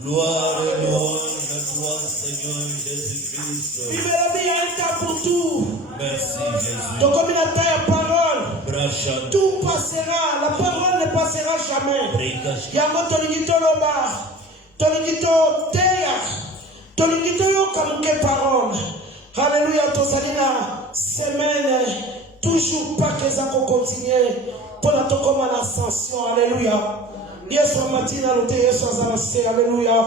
Gloire et louange à toi, Seigneur Jésus-Christ. Il me l'a dit, il y a un temps pour tout. Merci Jésus. Donc comme il a dit la parole, Brachan. tout passera. La parole ne passera jamais. Brikash. Yango tolingito loba, tolingito teya, tolingito yoka muke parole. Alléluia, tosalina semaine, toujours pas que ça continue pour la tokoma l'ascension. Alléluia. Yesu amatina lote Yesu azalase. Alléluia.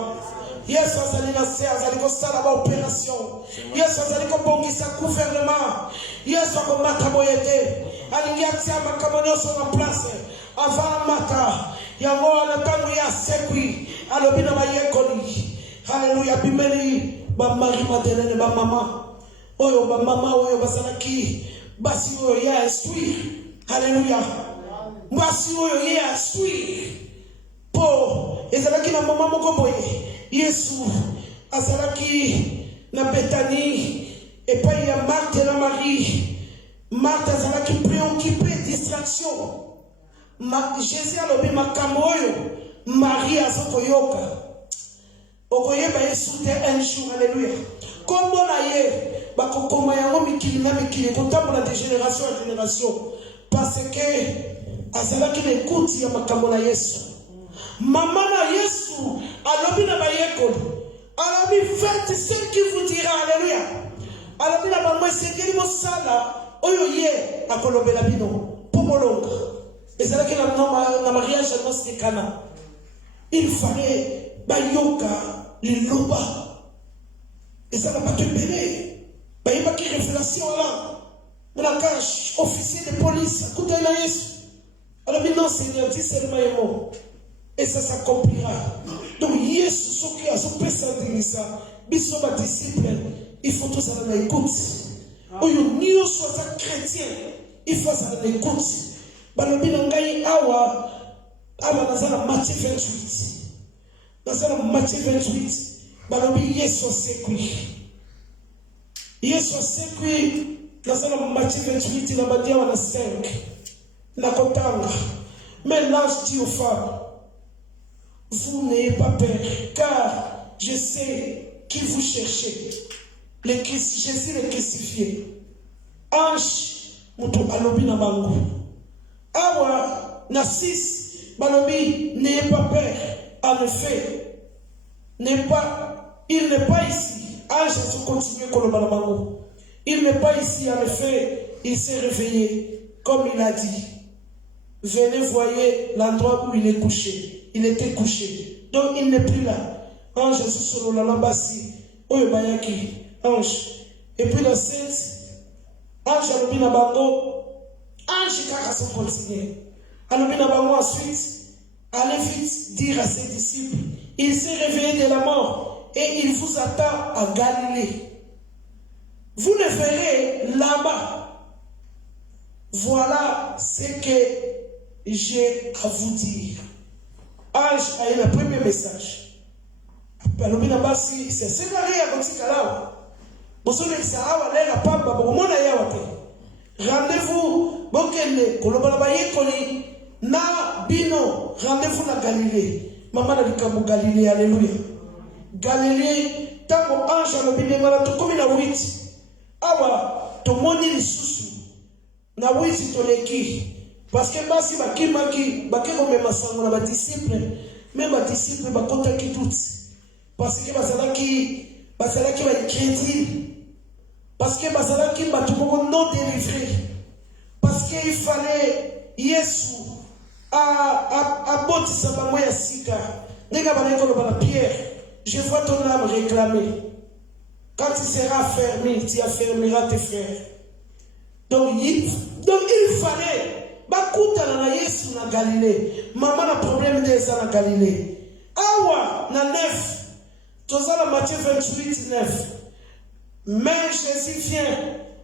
Yesu azalina se azaliko sala ba opération. Yesu azaliko bongisa gouvernement. Yesu akomata boyete. Alingia tia makamano sur en place. Avant mata. Yango alatangu ya sekwi. Alobina ba yekoli. Alléluia. Bimeli ba mari madelene ba mama. Oyo ba mama oyo basalaki. Basi oyo ya instruire. Alléluia. Basi oyo ya instruire. Po ezalaki na mama moko boye. Yesu azalaki na Bethanie epai ya Marthe na Marie. Marthe azalaki préoccupé, distraction. Jésus alobi makambo oyo Marie azokoyoka. Okoyeba Yesu te un jour. Alléluia. Kombo na ye bakokoma yango mikili na mikili kotambola de génération en génération parce que azalaki na écoute ya makambo na Yesu. Maman na Yesu alobi na bayekoli alobi faites ce qui vous dira. Alléluia. Alobi na bango esengeli mosala oyo ye akolobela bino po bolonga. Ezalaki na mariage à noces de Cana. Il fallait bayoka liloba. Ezala bato ebele bayebaki révélation là monaka officier de police akutai na Yesu alobi non Seigneur dis seulement un mot et ça s'accomplira. Donc Yesu soki azopesa ndimisa biso ba disciple il faut tous aller na écoute. Oyo nyonso aza chrétien il faut aller na écoute. Balobi na ngai awa nazala Matthieu 28. Nazala Matthieu 28. Balobi Yesu asekwi. Yesu asekwi. Nazala Matthieu 28 na badia wana 5. Na kotanga. Mais l'ange dit aux femmes, vous n'ayez pas peur, car je sais qui vous cherchez. Le Christ, Jésus le crucifié. Ange, mutu alobi na bango. Awa, na 6, balobi, n'ayez pas peur. En effet, il n'est pas ici. Ange a continué koloba na bango. Il n'est pas ici, en effet, il s'est réveillé, comme il a dit. Venez, voyez l'endroit où il est couché. Il était couché. Donc il n'est plus là. Ange Jésus sur la lambasi. Oyo bayaki. Ange. Et puis le 7. Ange alobina bango. Ange kaka son continuer. Alobina bango ensuite. Allez vite dire à ses disciples. Il s'est réveillé de la mort. Et il vous attend à Galilée. Vous le verrez là-bas. Voilà ce que j'ai à vous dire. Ange a eu le premier message. Balobina basi c'est scénario ya kotika lawa. Bosole isawa lela pamba bomona yawa te. Rendez-vous bokende kolobala bayekoli na bino rendez-vous na Galilée. Maman na likambo Galilée. Alléluia. Galilée tango ange alobina ngala to komi na 8. Awa to moni lisusu na 8 to leki. Parce que basi bakimaki bakeko mema sango na ba disciple même ba disciple bakota ki tout parce que bazalaki ba incrédule parce que bazalaki batu moko non délivré parce que il fallait Yesu a botisa bango ya sika ndenge baneko loba na Pierre je vois ton âme réclamer quand tu seras affermi tu affermiras tes frères donc il fallait bakutana na Yesu na Galilée. Maman a problème de ça na Galilée. Awa na 9. Tozala Matthieu 28, 9. Mais Jésus vient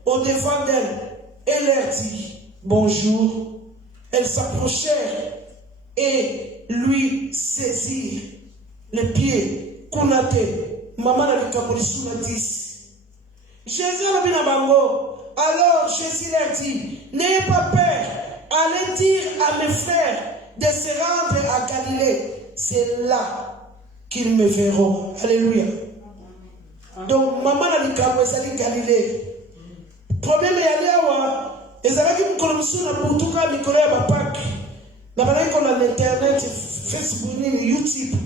au devant d'elle et leur dit bonjour. Elles s'approchèrent et lui saisirent les pieds. Kunate. Maman a dit Kabolisu na 10. Jésus a dit na bango. Alors Jésus leur dit n'ayez pas peur. Allez dire à mes frères de se rendre à Galilée. C'est là qu'ils me verront. Alléluia. Donc, maman a dit qu'elle Galilée. Problème est là, ezalaki mokolo mosusu na butuka mikolo ya bapaki nabalaki kona na internet Facebook nini YouTube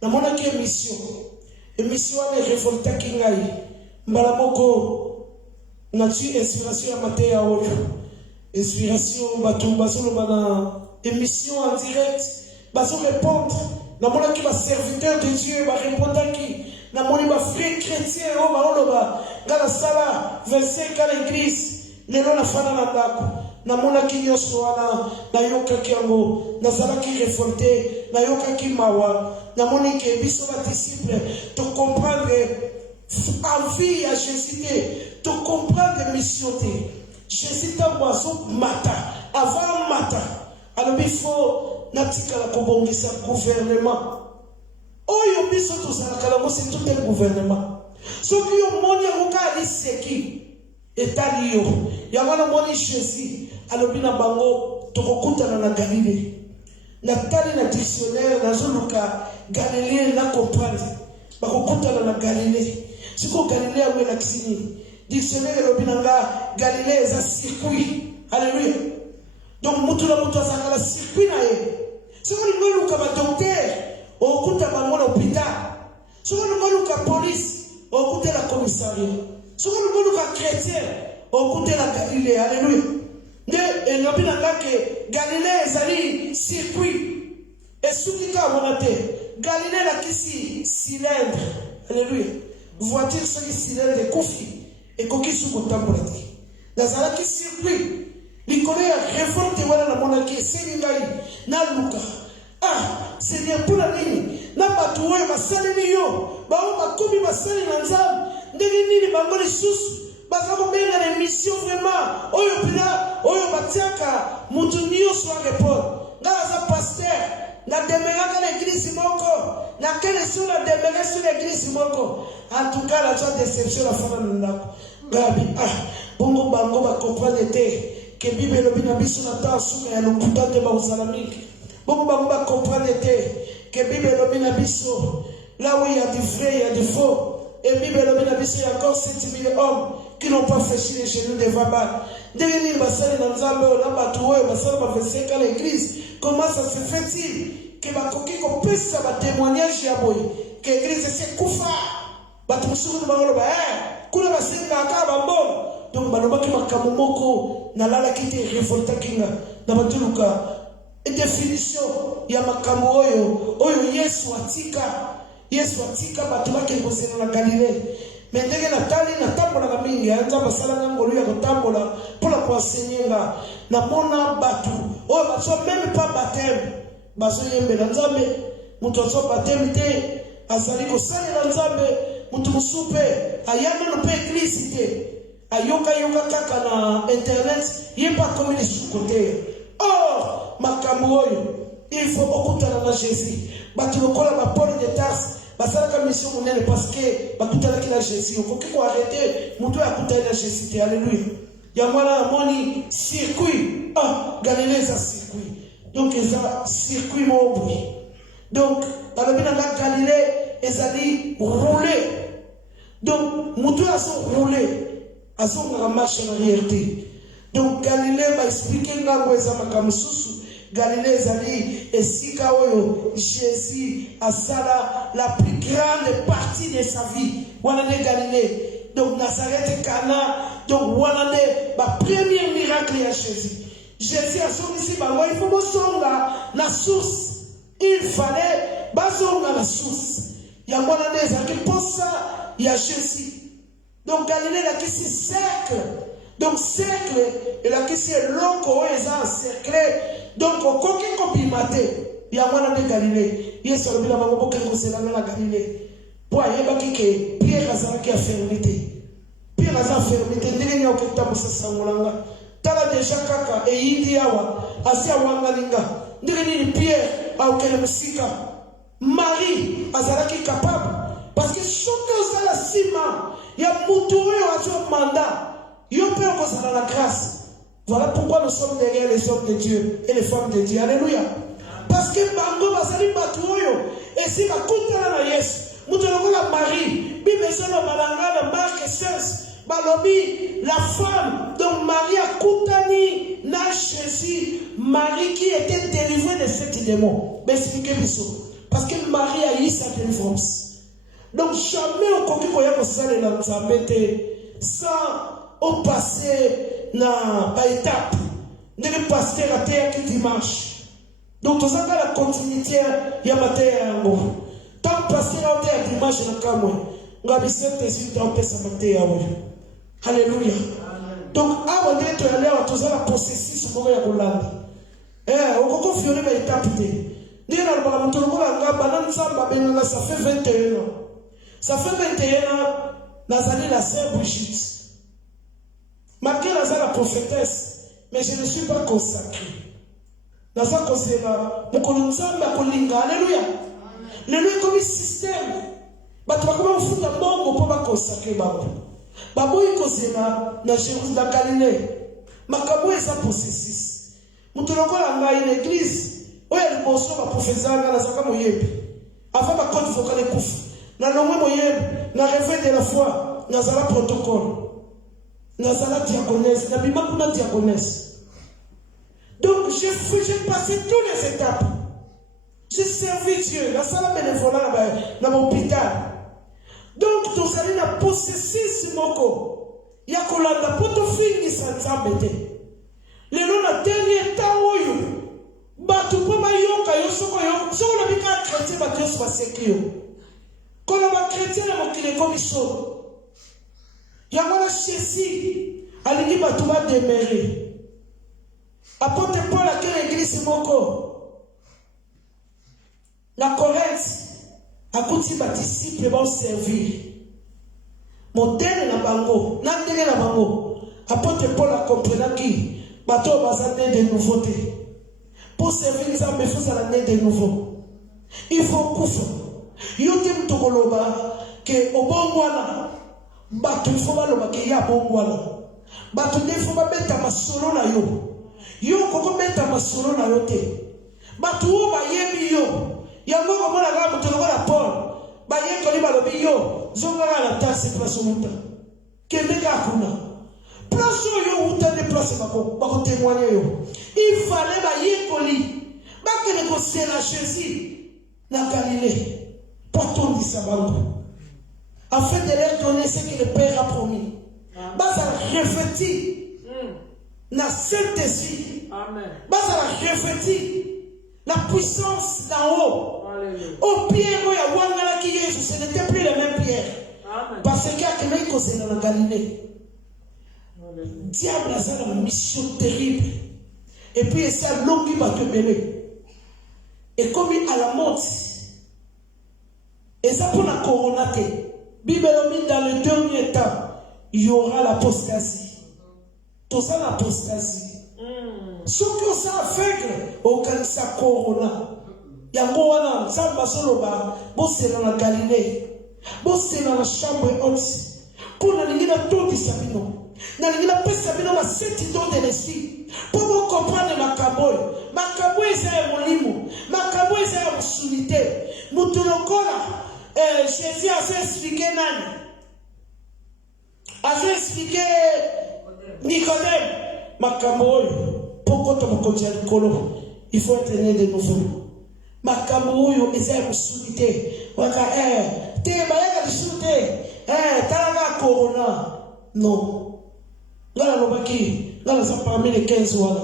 namonaki émission wana erevoltaki ngai mbala moko nati inspiration ya mateya oyo inspiration bato bazoloba na émission en direct bazorépondre namonaki baserviteur de Dieu barépondaki namoni bafrère chrétien oyo baoloba nga nasala 25 à l'église lelo nafana na ndako namonaki nyonso wana nayokaki yango nazalaki révolté nayokaki mawa namoni ke biso badisciple tocomprendre envie ya Jésus te tocomprendre mission te Jésus ntango azomata avant mata alobi fo natikala kobongisa gouvernement oyo biso tozalaka nango c'est tout un gouvernement soki yo moni yango ka aliseki etali yo yango namoni Jésus alobi na bango tokokutana na Galilée natali na dictionnaire nazoluka Galilée na comprendre bakokutana na Galilée siko Galilée yango elakisi nini dictionnaire elobi na nga Galilée eza circuit. Alléluia. Donc mutu na mutu azalaka na circuit na ye siko lingo luka badocteur okuta bango na hôpital siko lingo luka police okuta la commissariat ce que nous voulons chrétien, au côté de la Galilée, alléluia. Et nous avons que Galilée est un circuit. Et ce qui est à Galilée là qui cylindre, alléluia. Voiture sur les cylindres de Kofi et Koki sous le tambour. Nazala qui circuit. L'icône a révolté voilà la monarchie. C'est l'Ingaï, na Luka. Ah, Seigneur pour la ligne. Na batoué, ma salé yo. Ba on ma komi ma salé nanzam. Ndeni bango lisusu bazako benga na mission vraiment oyo pila oyo batiaka mutu nyonso a répondre nga za pasteur na demeraka na église moko na kele sur la demerer sur l'église moko en tout cas la joie déception la fana na ndako gabi bongo bango ba comprendre te que bible lobi na biso na ta suka ya lokuta te ba usalamiki bongo bango ba comprendre te que bible lobi na biso là où il y a du vrai il y a du faux. Et la Bible il y a encore 7 000 hommes qui n'ont pas fléchi les genoux devant Baal. Comment ça se fait-il que ma puisse avoir témoignage que l'église c'est Koufa? Donc, définition, il y a makambo oyo Yesu atika. Yesu atika batu bake kosena na Galilée. Mais ndenge natali natambola na mingi anza basala ngolo ya kotambola pona ko enseigner na mona batu o baso même pas baptême baso yembela nzambe mutu aso baptême te azali ko salela nzambe mutu musupe ayana no pe église te ayoka kaka na internet yemba comme les sous-côté. Or makambo oyo il faut okutana na Jésus batu lokola ba Paul de Tarse basalaka mission monene parce que bakutalaki na Jésus okoki ko arrêter mutu akutana na Jésus te. Alléluia. Ya mwana amoni circuit Galilée ça circuit donc ça circuit mon donc balobi na Galilée ezali rouler donc mutu aso rouler aso na marche en réalité. Donc Galilée m'a expliqué ngango eza makamususu Galilée ezali esika oyo Jésus asala la plus grande partie de sa vie. Wana ne Galilée. Donc Nazareth Cana. Donc wana ne ba premier miracle ya Jésus. Jésus a son ici ba il faut bosonga la source. Il fallait basonga la source. Ya wana ne ezaki posa ya Jésus. Donc Galilée la qui cercle. Donc cercle et la qui c'est loko eza encerclé. Donc au coquin complimate ya mwana de Galilée Yesu alobila bango boke kosela na Galilée po ayebaki ke Pierre azalaki affermité Pierre aza affermité ndenge nya okita musasa ngolanga tala deja kaka eyindi awa asi awangalinga ndenge nini Pierre aokele musika Marie azalaki capable parce que soki ozala sima ya mutu oyo azo mandat yo pe okozala la grâce. Voilà pourquoi nous sommes derrière les hommes de Dieu et les femmes de Dieu. Alléluia. Parce que Bango Basali Batuoyo et si bakutana na Yesu mutu lokola Marie Bible solo balanga na Marc 16 balobi la femme dont Marie a kutani na Jésus, Marie qui était délivrée de cet démon. Mais expliquez biso parce que Marie a eu sa délivrance. Donc jamais au koki koya ko sale na Nzambe te sans au passer na ba étape. Ne pasteur a te qui dimanche. Donc tout ça la continuité ya matin yango. Tant pasteur a te dimanche na kamwe. Ngabi sente si tant pesa matin yango. Alléluia. Donc, avant d'être allé à tous la processus, on va y aller. On va confier les étapes. Ça fait 21 ans. Ça fait 21 ans, Nazali la sœur Brigitte. Malgré la prophétesse, mais je ne suis pas consacré. Nazali consacré. Alléluia. Alléluia comme un système. Tu vas comment foutre un bon pour pas consacrer. Baboyi kozela na Jérusalem na Galilée. Makabo eza processus. Mutu lokola ngai na église, oyo liboso ba profesanga na zaka moyebi. Avant ba code vocal ekufa. Na longwe moyebi, na réveil de la foi, na zala protocole. Na zala diaconesse, na bima kuna diaconesse. Donc j'ai passé toutes les étapes. J'ai servi Dieu, la salle bénévolat dans l'hôpital. Donc, tu as une possession moko. Il y a qu'on a pour te finir sans s'embêter. Les noms de dernier temps, tu peux pas yoka, soko yo, so on a bien chrétien, tu sois sécure. Quand on va chrétien, on va créer comme il sort. Il y a un Jésus, à l'église, tu vas demeurer. Apôtre Paul, à quelle église moko? La Corinthe. À côté de disciples vont servir. Modèle na bango, na ndenge na bango. Apôtre Paul a compris qui bateau bazane de nouveauté. Pour servir les hommes, il faut s'amener de nouveau. Il faut couvrir. Yotem tokoloba que au bon wana bateau faut pas le baquer ya bon wana. Bateau ne faut pas mettre ma solo na yo. Yo koko mettre ma solo na yo te. Bateau ba yebi yo. Yango comme la gamme de la Paul, baye koli balobi yo, zonga la tasse place muta. Kemeka kuna. Place yo uta de place bako témoigner yo. Il fallait baye koli. Ba que ne c'est la Jésus na Galilée. Portons dit ça bango. Afin de leur donner ce que le Père a promis. Ba ça refléter. Na Saint-Esprit. Amen. Ba ça refléter. La puissance d'en haut. Au pierre, ce n'était plus les mêmes pierres. Parce qu'il y a quelqu'un qui est dans la Galilée. Diable a une mission terrible. Et puis, c'est un l'homme qui va te mêler. Et comme il a la mort, et ça pour la coronaté. Bible dit dans le dernier temps, il y aura l'apostasie. Tout ça, l'apostasie. Ce que ça aveugle, au canisa corona. Yango wana, samba soloba, bosse dans la Galilée, bosse dans la chambre haute. Pour la ligne de tout du Sabino. Dans la ligne de Sabino, la septième de l'esprit. Pour vous comprendre ma caboy. Ma caboy, c'est un molimo. Ma caboy, c'est un sunité. Moutonokola, Jésus a expliqué Nani. A expliqué Nicodème. Ma caboy. Pourquoi tu me continues de colo? Il faut être né de nouveau. Ma camoyo est un sunité. Waka, te bayaka de sunité. Talaga corona. Non. Là, l'obaki. Là, ça parmi les 15 wala.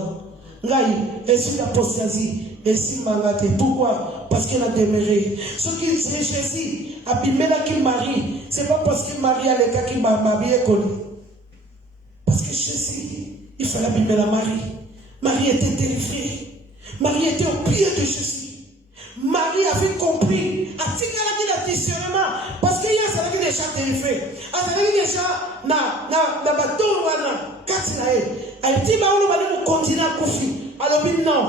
Là, et si l'apostasie, et si mangate. Pourquoi? Parce qu'elle a demeuré. Ce qui c'est Jésus, abîmé là qui marie, c'est pas parce que Marie a les cas qui m'a marié connu. Parce que Jésus, il fallait abîmer la Marie. Marie était délivrée. Marie était au pied de Jésus. Marie avait compris. Parce qu'il y a ça qui est déjà délivré. Il y a déjà na bateau elle dit on continue à coucher. Alors non,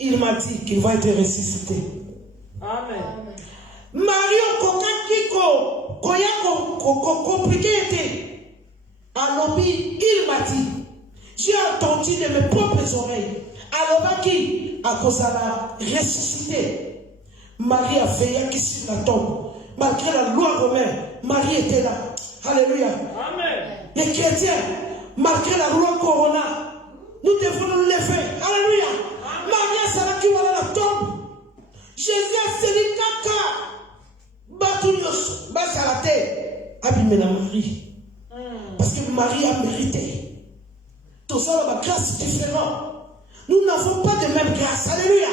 il m'a dit qu'il va être ressuscité. Amen. Marie compliqué était. Alors il m'a dit. J'ai entendu de mes propres oreilles. Alors qui à cause de la ressuscité. Marie a veillé qui sur la tombe. Malgré la loi romaine, Marie était là. Alléluia. Amen. Les chrétiens, malgré la loi corona, nous devons nous lever. Alléluia. Marie a salé qui va la tombe. Jésus a scellé caca. Batounos, basalate. Abîmé la Marie. Parce que Marie a mérité. Tout ça, la grâce est différente. Nous n'avons pas de même grâce. Alléluia.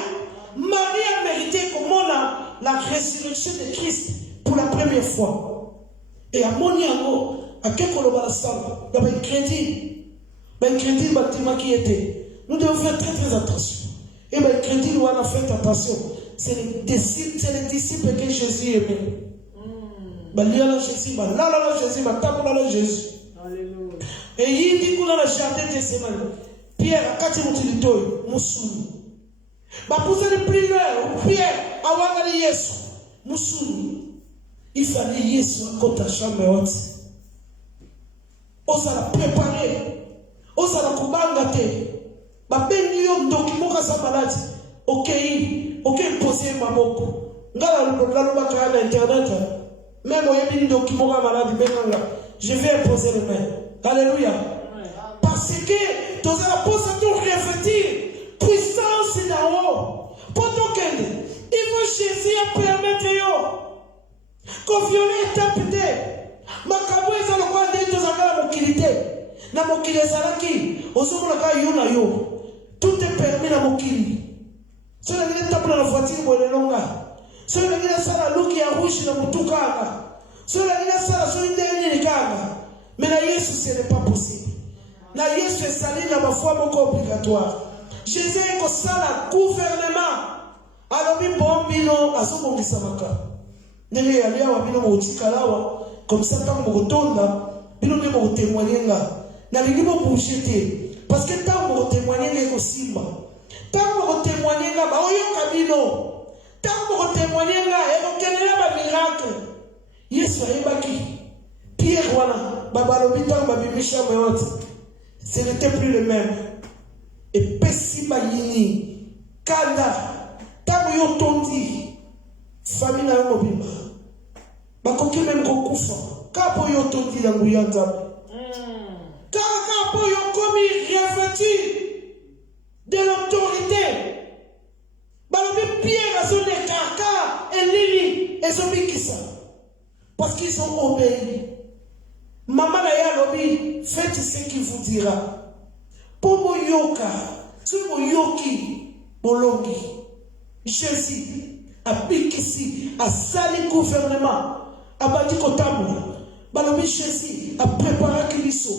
Marie a mérité comme on a la résurrection de Christ pour la première fois. Et à mon niveau, à quel qu'on va la salle, il y avait un crédit. Un crédit, bâtiment qui était. Nous devons faire très très attention. Et un crédit, nous avons fait attention. C'est les disciples que Jésus aimait. Jésus, Jésus. Et il dit qu'on a le jardin de semaines. Pierre, quand il m'a dit, Moussouni. Pour cette prière, Pierre, avant d'aller Yesu, Moussouni. Il fallait Yesu à côté de la chambre haute. On s'en a préparé. On s'en a coupé. Ben, il y a un document qui est malade. Ok, poser ma boque. Ngala le internet. Même il y a un document qui est malade. Je vais imposer les mains. Alléluia. Parce que dans la position revêtir puissance d'en haut. Pendant qu'il veut Jésus à permettre qu'on viole tapité. Ma cabo est dans le coin de la mobilité. La mobilité salaki. Au sommet de yo. Tout est permis la mobilité. Si on a tapé dans la voiture, on est longa. Si on a ça la loup qui est rouge dans le toukaga. Si on a ça la soinde de gaga. Mais la Yesu, ce n'est pas possible. La Yesu est salé dans ma foi beaucoup obligatoire. Jésus est comme ça, le gouvernement. Alors, il bon bilan à son bon bisamaka. Nele ya liawa bino mo tikalawa comme ça tant mo tonda bino ne mo témoigner nga na lingi mo boucher parce que tant mo témoigner nga ko simba tant mo témoigner nga ba oyo kabino tant mo témoigner nga e ko kenela ba miracle Yesu ayebaki Pierre wana baba lobita ba bimisha moyote ce n'était plus le même et pesi ba yini kanda tant yo tondi famille na yo mobimba bakoki même kokufa kapo yo tondi na nguya nzambe kapo yo komi revêtu de l'autorité balobi Pierre azone kaka elili ezobikisa parce qu'ils ont obéi maman na ya lobi faites ce qu'il vous dira po boyoka si boyoki bolongi Jésus abikisi asali gouvernement abandi kotambola balobi Jésus a préparé Kristo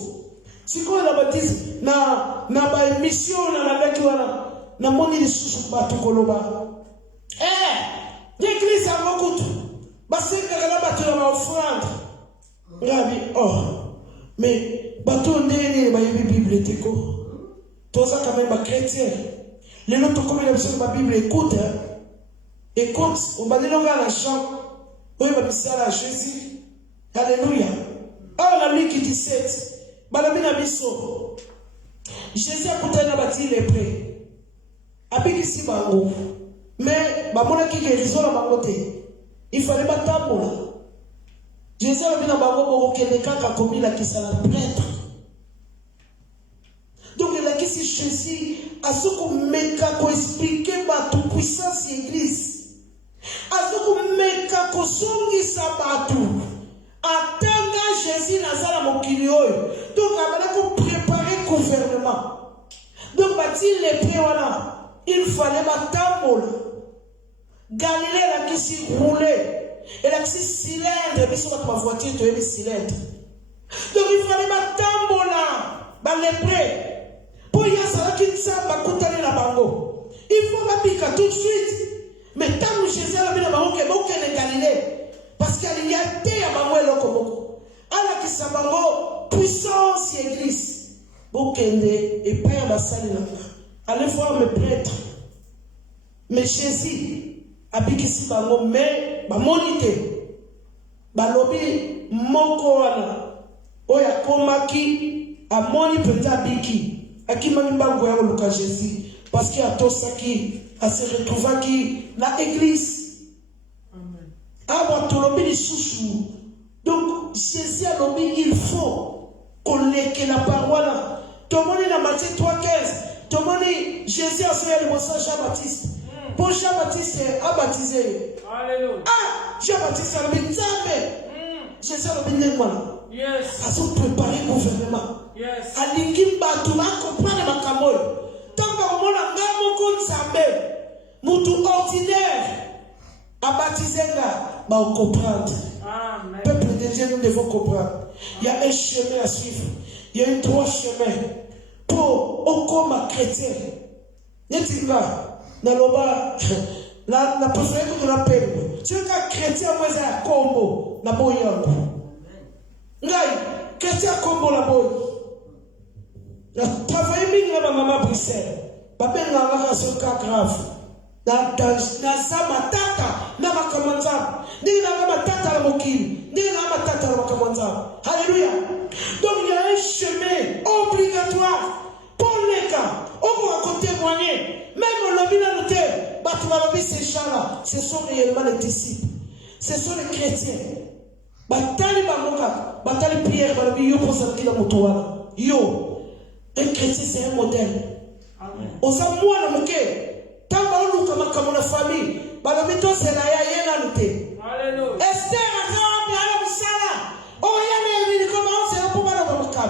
sikoyo na baptise na ba émission na avec wana na moni lisusu bato koloba l'église a mokutu basenga la bato na offrande ngabi mais bato ndeni ba yebi bible teko toza quand même ba chrétien les autres comme les ba bible écoute écoute, on va dire la chant, on va dire à Jésus. Alléluia. Alors, la Luc 17, Balabina Bisso. Jésus a coûté la bâtie les prêts. Avec ici, Bango. Mais, Bamona qui guérison la bangoté. Il fallait pas tambour. Jésus a mis la bango pour que les cas a commis la qui s'en a prêtre. Donc, il a qui si Jésus a ce qu'on met qu'à expliquer ma toute puissance église. Azuku meka kosongi sabatu atanga Jésus nazala mokili oyo donc abala ko préparer gouvernement donc bati les pieds wana il fallait batambola Galilée la kisi rouler et la kisi cylindre biso ma voiture to les cylindre donc il fallait batambola ba lépré pour y asala kinsa bakutani na bango il faut bapika tout de suite. Mais tant que Jésus a mis la banque, il y a Galilée. Parce qu'il y a des gens qui sont puissance et église. Et père la salle. Allez voir mes prêtres. Mais Jésus a dit ici, mais monité. Balobi, moko wana. Oya komaki, a moni peta biki. Aki mamimba ngoya Lucas Jésus. Parce qu'il y a tout ça qui a se retrouvé qui la église lisusu. Donc Jésus a dit il faut qu'on ait que la parole. Tout le monde est dans Matthieu 3,15. Tout le monde est Jésus a fait le message à Jean-Baptiste. Pour Jean-Baptiste a baptisé. Alléluia. Ah, Jean-Baptiste a dit Jésus a dit moi. Yes. A se préparer le gouvernement. Yes. A l'ingimba tu vas comprendre ma camoy. Tant que mon ngamo kon sambe. Moutou ordinaire. A baptisé là, bah on comprendre. Amen. Peuple de Dieu, nous devons comprendre. Il y a un chemin à suivre. Il y a trois chemins pour au comme chrétien. N'est-il-pas? La préférée que nous appelons. Si un chrétien, moi, c'est un combo. La boy. Ngai, chrétien combo la boy. La travail mine la maman Bruxelles. Papa n'a pas ce cas grave. Na sama tata na makamanza ni na matata la mokili ni na matata la makamanza. Alléluia. Donc il y a un chemin obligatoire pour les cas. On va témoigner. Même le lobby noté, Batoualabi ces gens-là, ce sont réellement les disciples. Ce sont les chrétiens. Batali Bamoka, Batali Pierre, Balabi Yo pour s'appeler la motoana. Yo, un chrétien c'est un modèle. On s'en moque la moquée. Tant que nous comme la famille, Balabi toi c'est la yéna noté. Alléluia. Esther a grandi à la Moussala. Oh, il y a des comment c'est pour la Bamoka.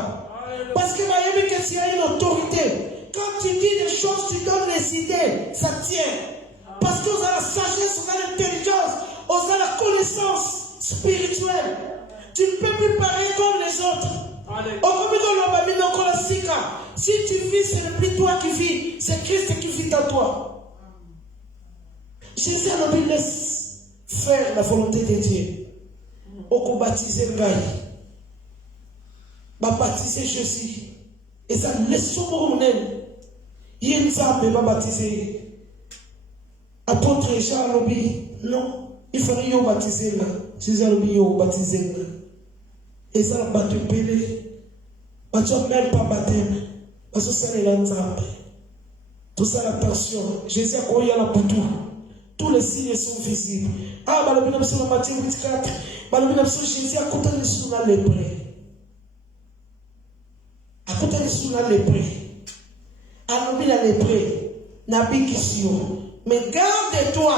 Parce que Miami qu'il y a une autorité. Quand tu dis des choses, tu donnes les idées, ça tient. Parce que vous avez la sagesse, vous avez l'intelligence, vous avez la connaissance spirituelle. Tu ne peux plus parler comme les autres. Si tu vis, ce n'est plus toi qui vis, c'est Christ qui vit en toi. Jésus a dit laisse faire la volonté de Dieu. On va baptiser le gars. On va baptiser Jésus. Et ça laisse au monde. Il y a une femme qui va baptiser. Apôtre Jean Lobi, non, il faudrait y baptiser là. Jésus a dit baptiser là. Et ça va te péler. Tu n'as même pas baptême. Parce que ça est l'ensemble. Tout ça, l'attention. Jésus a croyé à la boutou. Tous les signes sont visibles. Ah, bah le bien sur la Matthieu 8,4. Bah le bien sur Jésus a côté de sous la lépré. À côté de sous la lépré. Anobi la lépré. Nabi Kissio. Mais garde-toi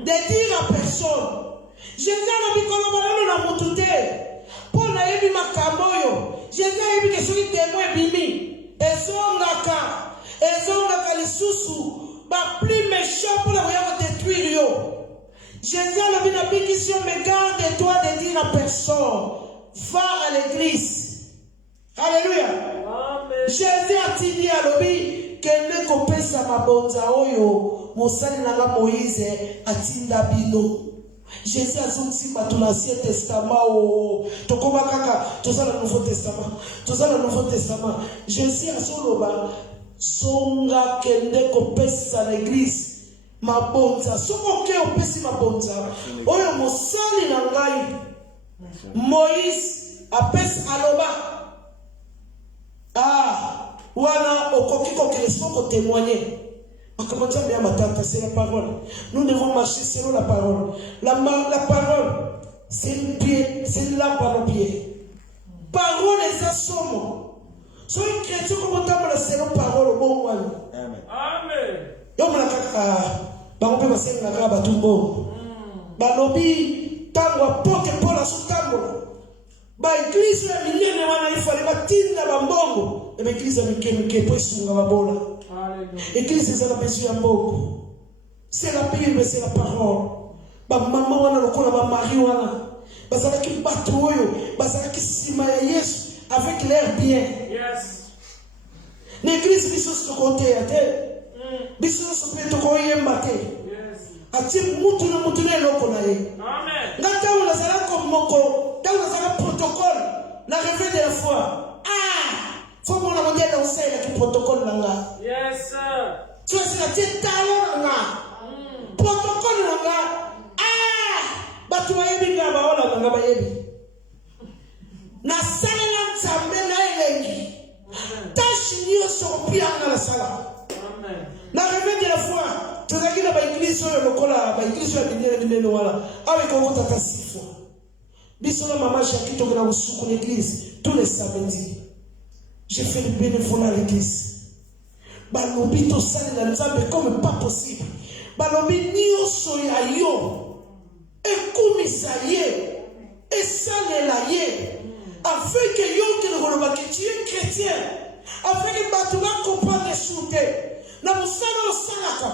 de dire à personne. Jésus a dit qu'on a moutouté. Pour la yebi makamoyo. Jésus a dit que celui témoin bimi. Ezongaka les sous-sous. Bah plus méchant pour la voyage détruire yo. Jésus a dit Nabi Kissio. Mais garde-toi de dire à personne. Va à l'église. Alléluia. Amen. Jésus a dit à l'obi qu'elle ne compesa mabonza oyo mosali nanga Moïse atinda bino. Jésus a dit dans l'Ancien Testament o tokoma kaka tout ça dans le Nouveau Testament. Tout ça dans le Nouveau Testament. Jésus a soloba songa kende kopesa l'église mabonza. Soko ke opesi mabonza. Oyo mosali nangai Moïse apesi aloba. Ah, voilà, au coquille que les gens témoigner. C'est la parole. Nous devons marcher selon la parole. La parole, c'est le pied, c'est la parole pied. Parole et assommons. Soyez chrétiens comme autant la selon parole au bon moment. Amen. Yom la kaka, on peut passer la grave à tout bon. Balobi, tango apote pour la sous-tango. Ba église ya milene wana ifale batinda bambongo e église ya mikemike po isunga babola. Église c'est la besoin ya mbongo. C'est la Bible, c'est la parole. Ba mama wana lokola ba mari wana bazala ki batu oyo bazala ki sima ya Yesu avec l'air bien. Yes. L'église biso so côté ate. Biso so pe to ko yemba te. Yes. Ati mutu na loko na ye. Amen. Ngata wala zala ko moko dans un protocole, la revue de la foi. Ah! Faut qu'on a mondial dans le protocole là. Yes, sir. Tu vois, c'est la tête talon là. Protocole là. Ah! Bah, tu vas y aller là-bas, là, na sala na nzambe na elengi. Tâche nio so pia na la sala. Amen. La revue de la foi. Tu vas y aller dans l'église, le cola, l'église de la lumière, wala. Avec on tata 6 fois. Bisona maman Chakito qui a soukou l'église tous les samedis. J'ai fait le bénévolat à l'église. Balobi to sale na nzambe comme pas possible. Balobi nyonso ya yo. Ekumisa ye. Esale la ye. Afin que yo qui le tu es chrétien. Afin que batuma comprendre souté. Na musala osalaka.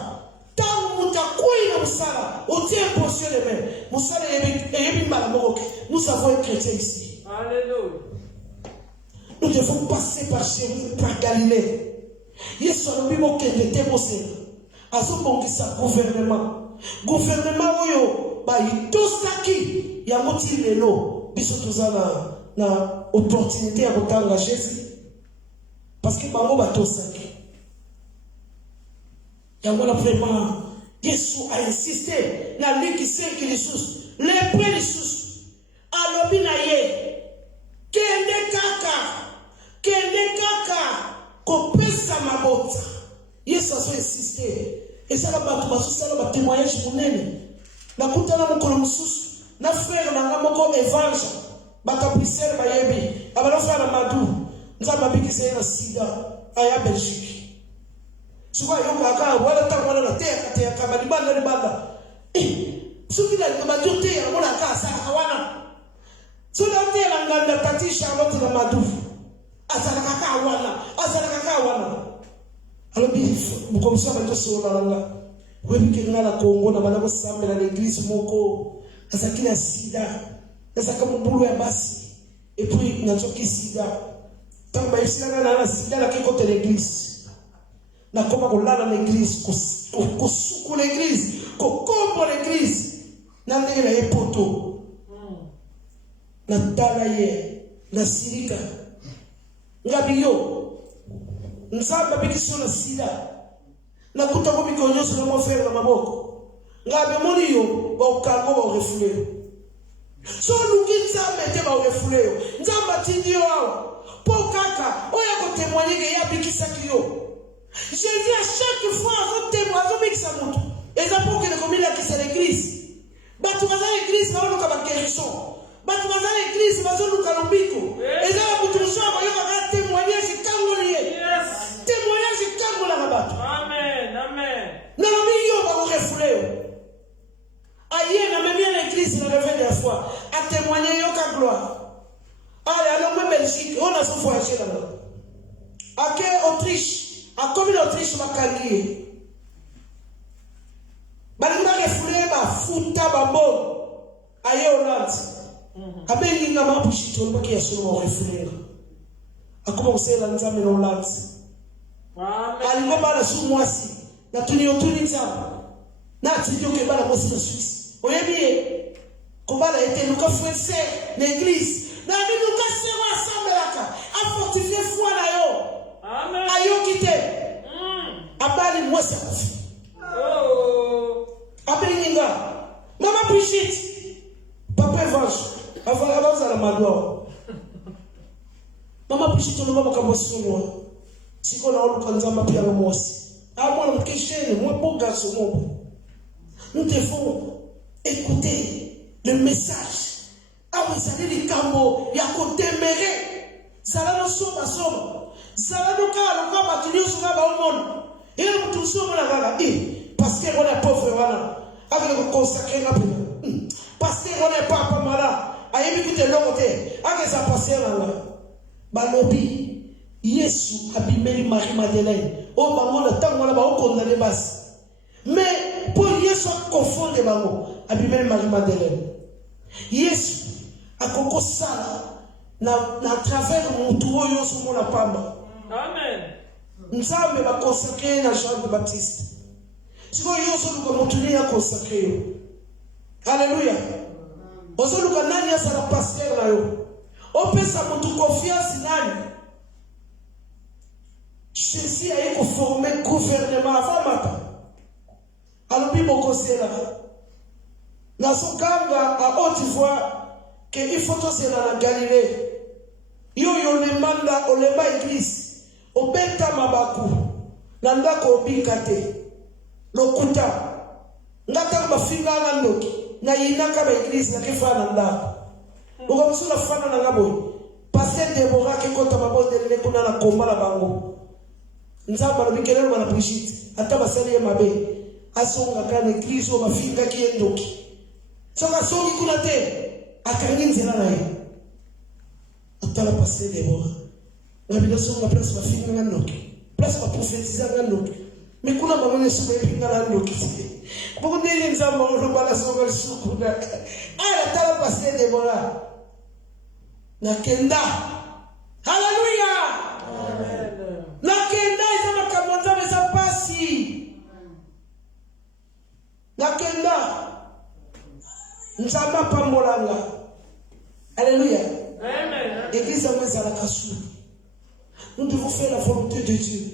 Tant mutakui na musala. Oti imposition de main. Musala yebi malamoke. Nous avons un chrétien ici. Alléluia. Nous devons passer par chez vous, par Galilée. Yesu alobimo kende te mosela. Azobongisa gouvernement. Gouvernement oyo ba itosaki yango ti lelo biso toza na opportunité ya kotanga Jésus. Parce que bango batosaki. Yango la vraiment Yesu a insisté na liki 5 lisusu. Le point lisusu. Alobi na ye. Kende kaka. Kopesa mabota. Yesu aso insisté. Et ça va battre ma sous ba témoignage munene. Na kutana mukolo mususu. Na frère na ngamoko évangile. Ba capucin ba yebi. Abalo frère Madou. Nzamba bikise na sida aya Belgique. Suba yo kaka wala tamwana na te kama libanda. Suki na Madou te ya mona ka sa kawana. Suda te la nganda tati Charlotte na Madou. Azala kaka wana. Alors comme ça va sur la langue. Oui, que na Congo na bana bosambe na l'église moko. Azaki na sida. Azaka mbulu ya basi. Et puis na choki sida. Tant ba isila na sida la côté l'église. Na koma kolala l'église, ko l'église, ko kombo l'église. Na ndenge na epoto. Na tala ye, na sirika. Ngabiyo. Nzamba bikisio na sida. Nakuta ko bikonyoso na mofere na maboko. Ngabe moni yo ba ukango ba refule. So lukinza mete ba refule. Nzamba tindio wao. Po kaka, oya ko témoigner ya bikisa kiyo. Jésus à chaque fois a témoigner zo bikisa mutu. Eza pour que le commun la kisa l'église. Batu baza l'église ba oluka ba guérison. Batu baza l'église ba zo luka lombiko. Eza mutu so ba yo ka témoigner si kangoliye. Témoignage tango la mabato. Amen. Na yo ba refouler. Aïe na même l'église na réveil de la foi. A témoigner yo ka gloire. Allez, alors même Belgique, on a son voyagé là-bas. À quelle Autriche, à combien d'Autriche ma kangi. Balinga refouler ba futa ba bon. Aïe Hollande. Abeli na ma pushito on pas qu'il y a seulement refouler. A commencer la nzambe na Hollande. Alingo bala sous moi si na tuni nzamba na tidio ke bala mosi na Suisse oyebi ko bala était luka français l'église na bi luka sera assemblaka a fortifier foi na yo amen ayo kite abali mosi abelinga mama Brigitte papa Evange avant la madwa mama Brigitte no mama kabosuno siko na olu kanzamba pia mosi. Mwana mkeshene, moi beau garçon mon. Nous devons écouter le message. Vous allez les cambo, ya ko temere. Sala no soba. Sala no ka batunyo soba ba omona. Et le mutu soba na gaga. Parce que on est pauvre wana. Avec le consacrer na pena. Parce que on est pas comme là. Ayebi kute lokote. Avec ça passer là. Balobi Yesu abimeli Marie-Madeleine. O bango na tango na ba o condamné basi. Mais pour Yesu confondre bango abimeli Marie-Madeleine. Yesu akoko sala na travers mutu oyo so mona pamba. Amen. Nzambe ba consacrer na Jean le Baptiste. Siko yoso luka mutuni ya consacrer. Alléluia. Ozo luka nani ya sala pasteur na yo. O pesa mutu confiance nani. Jésus a formé gouvernement avant mata. Alors puis mon conseil là. Dans son ganga à Haute d'Ivoire que il faut tous dans la Galilée. Yo le manda o leba église. O beta mabaku. Nanda ko bikate. Lokuta. Ngata mafinga ndoki. Na yinaka ba église na kifa nanda. Ukamsula fana na ngabo. Pasteur Deborah qui compte ma bonne de l'école na combat la bango. Nzamba na bikelelo bana Brigitte. Ata basali ya mabe. Asonga kana église o mafinga ki endoki. Soka songi kuna te. Akangi nzela na ye. Ata la Pasteur Deborah. Na bila songa place mafinga na ndoki. Place ma prophétiser na ndoki. Mais kuna bamone suba epinga na ndoki. Beaucoup de nzamba o bala songa sukuna. Ata la Pasteur Deborah. Nakenda. Hallelujah. Amen. Nakenda izama kamonza meza pasi. Nakenda. Nzamba pambolanga. Alléluia. Amen. Église mweza la kasou. Nous devons faire la volonté de Dieu.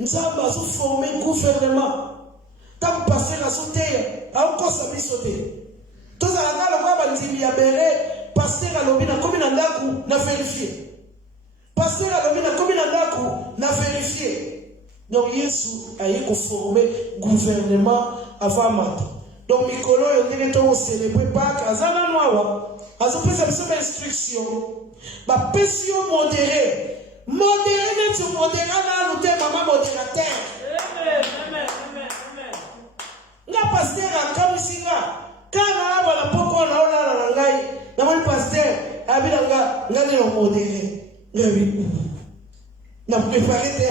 Nzamba a formé gouvernement. Tant passer la sauter, a encore sa vie sauter. Tous à la gare, on va banzimbi à béré. Pasteur Alobina, comme il a vérifié. Pasteur Alobina, comme il a vérifié. Donc, Yesu a eu formé gouvernement avant matin. Donc, Mikolo, il est en célébrer Pâques, Azana Noawa, Azopé, ça me instruction. Ma passion modérée. Modérée, même si modérée, là, nous sommes maman modérateur. Amen, amen, amen, amen. Nga pasteur a Kamisinga. Quand on a la poko, on a la langue. Namoni pasteur abilanga ngani no modéré ngabi na préparer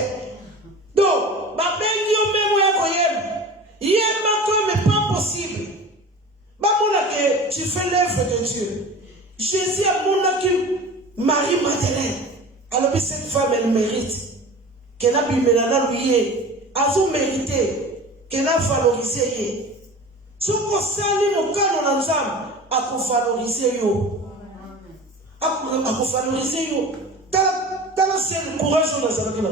donc ba bengi o memo ya koyema comme pas possible ba mona que tu fais l'œuvre de Dieu. Jésus a mona que Marie Madeleine alors que cette femme elle mérite qu'elle a pu melana lui azo mérité qu'elle a valorisé ce qu'on sali mo kano na nzamba valoriser yo. Valoriser yo. Dans c'est le courage de la zalakela.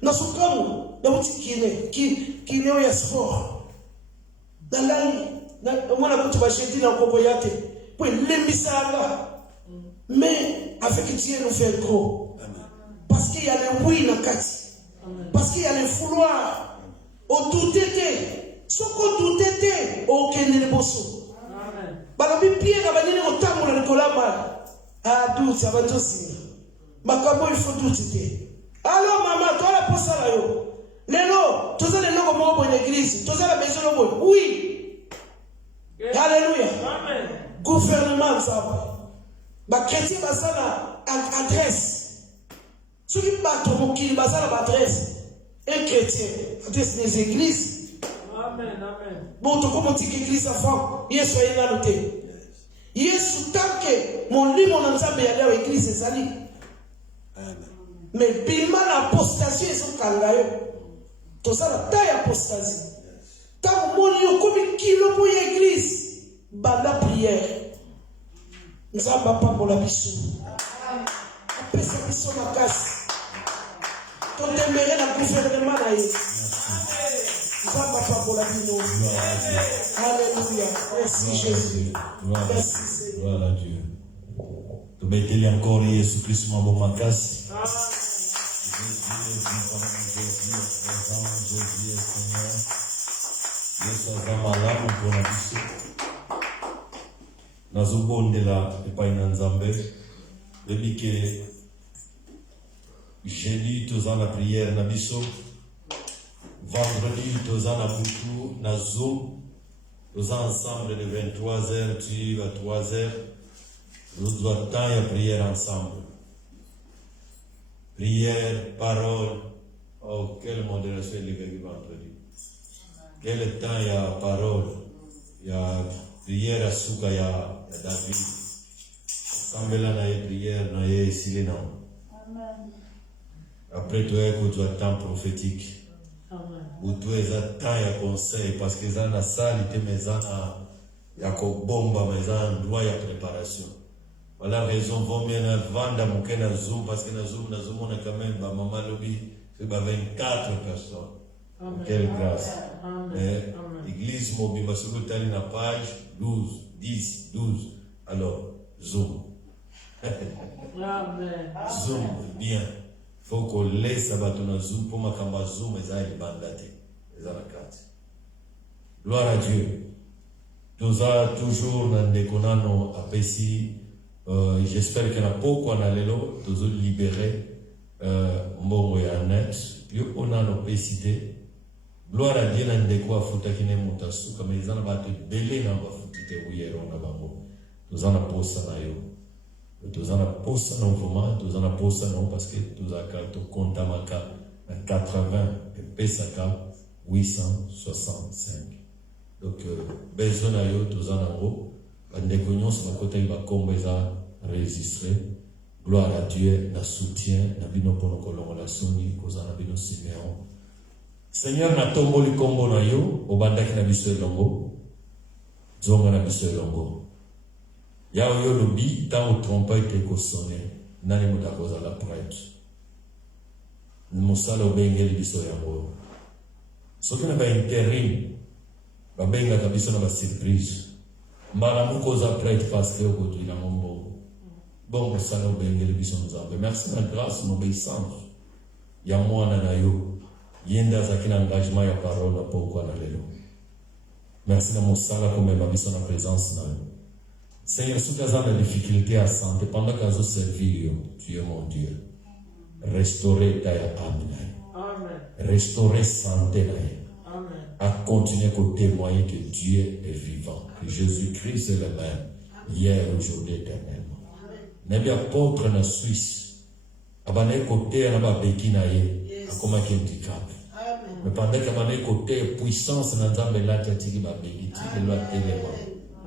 Na sukamu na mutikine ki neo ya sport. Dalali na mwana kutu bashedi na koko yake. Pour l'embisanga. Mais avec Dieu nous fait gros. Parce qu'il y a le oui na kati. Parce qu'il y a le vouloir. Au tout été. Ce qu'on tout été au kenel bosso. Balabi Pierre abanini otambo na Nicolas mal. Ah doute ça va tout signe. Makabo il faut douter. Alors maman toi la posa la yo. Lelo, tous les noms comme bonne église, tous la maison bonne. Oui. Alléluia. Amen. Gouvernement ça. Ba chrétien basana adresse. Ceux qui battent au qui basana adresse. Un chrétien adresse des églises. Amen, amen. Bon, tu comment tu église à fond? Yesu est là noté. Yesu tant que mon lit mon ensemble est allé à l'église c'est sali. Amen. Mais bima l'apostasie est son kangayo. Tout ça la taille apostasie. Tant mon lit comme kilo pour l'église, banda prière. Nous avons pas pour la bichou. Après ça bichou la casse. Ton déméré la gouvernement là. Alléluia. Merci Jésus. Merci Seigneur. Gloire à Dieu. Tu mettez encore Jésus-Christ ma bon macasse. Jésus, Seigneur. Yesu azamalamu mpona biso. Nazobondela epai na Nzambe. Yebi ke jeudi toza na prière na biso. Vendredi, nous avons beaucoup na Zoom. Nous sommes ensemble de 23h, tu à 3h. Nous devons temps à prière ensemble. Prière, parole. Oh, quelle modération il y a vendredi. Quel temps il y a parole. Il y a prière à Souka, il y a David. Ensemble là, il y a prière, il y a ici. Après, tu as temps prophétique. Butu eza temps ya conseil parce que eza na salite mezana ya kobomba mezana droit ya préparation. Voilà raison vaut mieux na vanda muke na Zoom parce que na Zoom on a quand même ba maman lobby c'est ba 24 personnes. Amen. Quelle grâce. Amen. Église mobile sur tali na page 12 10 12 alors Zoom. Amen. Zoom bien. Faut qu'on laisse abatona Zoom pour ma kamba Zoom et ça il bandate. Gloire à Dieu. Nous avons toujours dans des conano apesi J'espère que na poko na lelo tozo libérer mbongo ya net yo ona no pesité gloire à Dieu na ndeko afuta kine mutasu kama izana bato belé na bafutite uyero na bango tozana posa na yo tozana posa na vraiment tozana posa na parce que tozaka to compta maka na 80 et pesaka 865 donc besoin na yo tozana ngo bandeko nyonso bakota bakombo eza enregistré. Gloire à Dieu, na soutien, na bino pono kolongola soni, koza na bino Simeon. Seigneur, na tomboli kombo na yo, obandaki na biso elongo, zonga na biso elongo. Yao yo lobi, tant trompa ite kosone, nani muta koza la prêtre. Musala obengeli biso yango. Soki na ba interim, ba benga ka biso na ba surprise. Mbala mukoza prêtre parce que okotu ina mombo. Bon, ça nous bénit le bison nzambe. Merci na grâce n'obéissance. Ya mwana na yo. Yenda zakina engagement ya parole na poko na lelo. Merci na mosala comme ma bison en présence na yo. Seigneur, sous la difficulté à santé, pendant que je servir, tu es mon Dieu. Restaurer ta âme. Amen. Restaurer santé. Amen. À continuer à témoigner que Dieu est vivant. Que Jésus-Christ est le même. Hier, aujourd'hui, éternellement. Nabi apôtre na Suisse abane côté na ba bekina ye akoma ki handicap mais pendant que abane côté puissance na nzambe la tati ba bekiti le loi tellement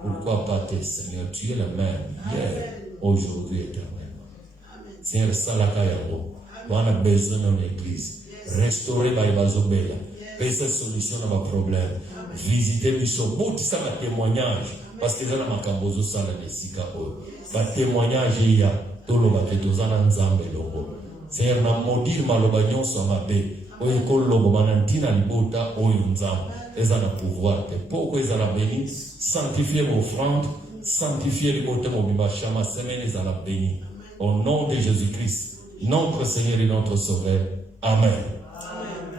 pourquoi pas te Seigneur, tu es le même hier aujourd'hui éternellement. Seigneur, salaka yango on a besoin dans l'église restaurer ba bazobela pesa solution na ba problème visiter biso bout ça va témoignage parce que dans ma cambozo sala de sika o ba témoignage ya toloba ke tozana nzambe longo Seigneur na maudire maloba nyonso mabe oyo ko lobo banantina libota oyo nzambe ezana pouvoir te poko ezala béni sanctifier vos offrandes sanctifier libota mobimba chama semaine ezala béni au nom de Jésus-Christ notre Seigneur et notre Sauveur. Amen.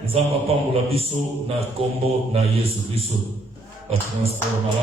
Nzamba pambola biso na kombo na Yesu Kristo. A transformala